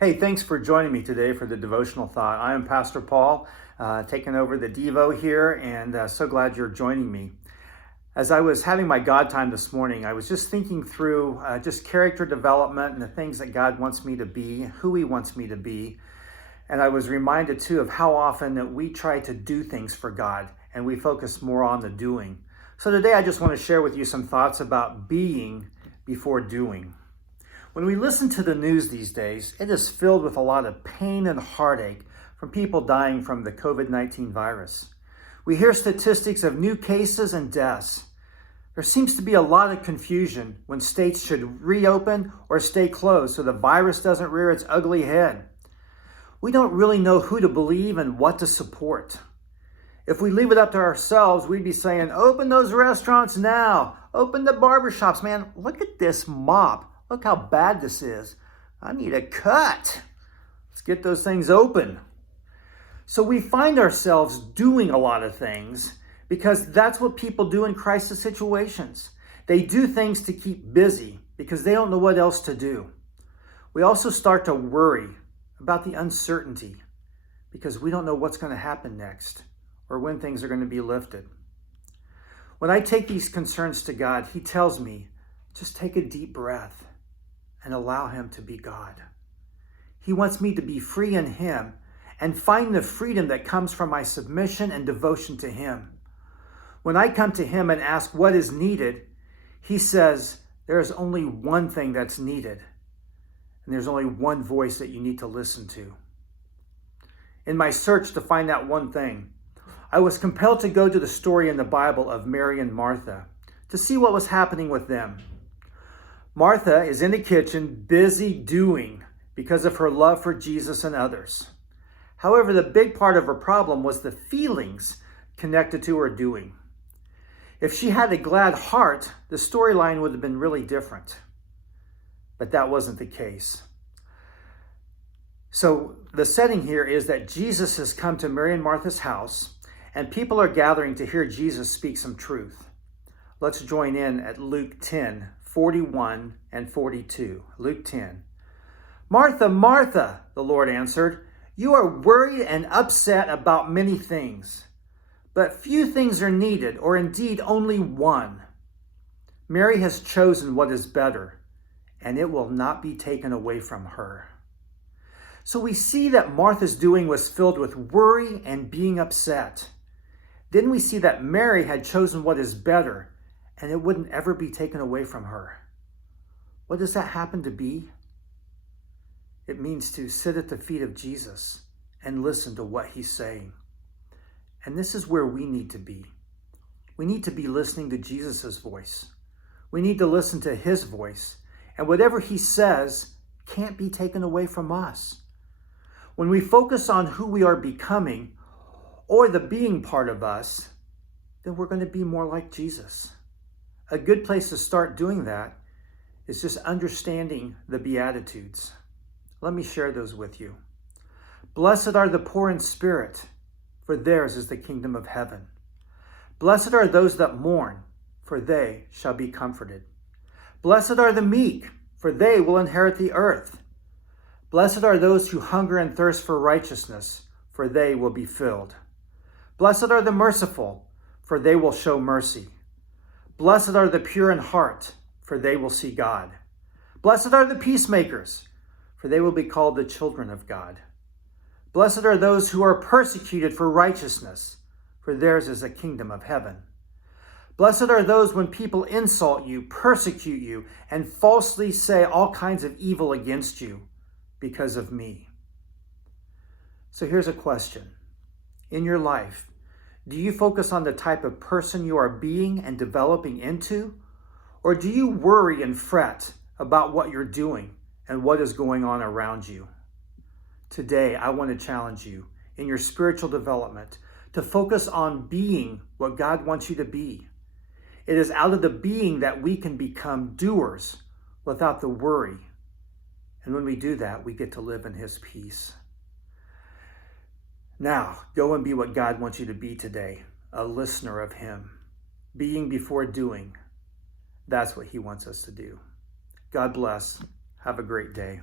Hey, thanks for joining me today for the devotional thought. I am Pastor Paul, taking over the Devo here, and so glad you're joining me. As I was having my God time this morning, I was just thinking through just character development and the things that God wants me to be, who He wants me to be. And I was reminded too of how often that we try to do things for God and we focus more on the doing. So today I just want to share with you some thoughts about being before doing. When we listen to the news these days, it is filled with a lot of pain and heartache from people dying from the COVID-19 virus. We hear statistics of new cases and deaths. There seems to be a lot of confusion when states should reopen or stay closed so the virus doesn't rear its ugly head. We don't really know who to believe and what to support. If we leave it up to ourselves, we'd be saying, open those restaurants now, open the barbershops, man. Look at this mop. Look how bad this is. I need a cut. Let's get those things open. So we find ourselves doing a lot of things because that's what people do in crisis situations. They do things to keep busy because they don't know what else to do. We also start to worry about the uncertainty because we don't know what's going to happen next or when things are going to be lifted. When I take these concerns to God, He tells me, just take a deep breath and allow Him to be God. He wants me to be free in Him and find the freedom that comes from my submission and devotion to Him. When I come to Him and ask what is needed, He says there is only one thing that's needed, and there's only one voice that you need to listen to. In my search to find that one thing, I was compelled to go to the story in the Bible of Mary and Martha to see what was happening with them. Martha is in the kitchen, busy doing because of her love for Jesus and others. However, the big part of her problem was the feelings connected to her doing. If she had a glad heart, the storyline would have been really different. But that wasn't the case. So the setting here is that Jesus has come to Mary and Martha's house, and people are gathering to hear Jesus speak some truth. Let's join in at Luke 10:41 and 42. Luke 10. Martha, Martha, the Lord answered, you are worried and upset about many things, but few things are needed, or indeed only one. Mary has chosen what is better, and it will not be taken away from her. So we see that Martha's doing was filled with worry and being upset. Then we see that Mary had chosen what is better, and it wouldn't ever be taken away from her. What does that happen to be? It means to sit at the feet of Jesus and listen to what He's saying. And this is where we need to be. We need to be listening to Jesus' voice. We need to listen to His voice. And whatever He says can't be taken away from us. When we focus on who we are becoming or the being part of us, then we're going to be more like Jesus. A good place to start doing that is just understanding the Beatitudes. Let me share those with you. Blessed are the poor in spirit, for theirs is the kingdom of heaven. Blessed are those that mourn, for they shall be comforted. Blessed are the meek, for they will inherit the earth. Blessed are those who hunger and thirst for righteousness, for they will be filled. Blessed are the merciful, for they will show mercy. Blessed are the pure in heart, for they will see God. Blessed are the peacemakers, for they will be called the children of God. Blessed are those who are persecuted for righteousness, for theirs is the kingdom of heaven. Blessed are those when people insult you, persecute you, and falsely say all kinds of evil against you because of me. So here's a question. In your life, do you focus on the type of person you are being and developing into? Or do you worry and fret about what you're doing and what is going on around you? Today, I want to challenge you in your spiritual development to focus on being what God wants you to be. It is out of the being that we can become doers without the worry. And when we do that, we get to live in His peace. Now, go and be what God wants you to be today, a listener of Him. Being before doing. That's what He wants us to do. God bless. Have a great day.